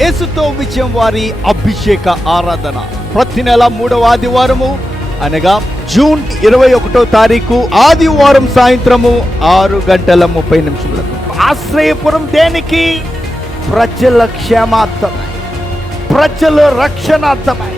యేసుతో విజయం వారి అభిషేక ఆరాధన ప్రతి నెల 3వ ఆదివారము అనగా జూన్ 21వ తారీఖు ఆదివారం సాయంత్రము 6:30 ఆశ్రయపురం దేనికి? ప్రజల క్షేమార్థమై, ప్రజల రక్షణార్థమై,